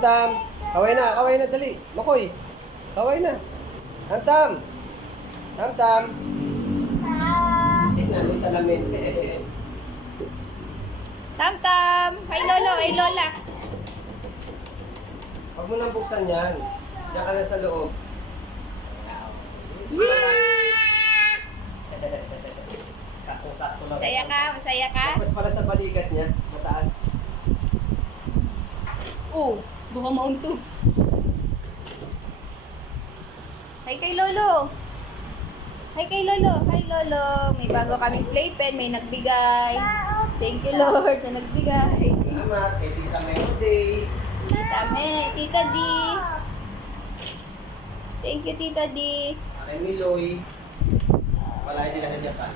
Tamtam. Kaway na, dali. Makoy. Kaway na. Tamtam. Tamtam. Tignan mo sa lamin. Tamtam! Ay lolo, ay lola. Huwag mo nang buksan yan. Diyan ka na sa loob. Sakto-sakto lang. Masaya ka, masaya ka. Tapos pala sa balikat niya, mataas. Oh, buka maunto. Hi kay lolo. Hi kay lolo. Hi lolo. May bago kaming playpen, may nagbigay. Thank you Lord na nagbigay. Salamat kay Tita Melody. Tita Tita D. Thank you Tita D. Kay Miloy. Wala sila sa Japan.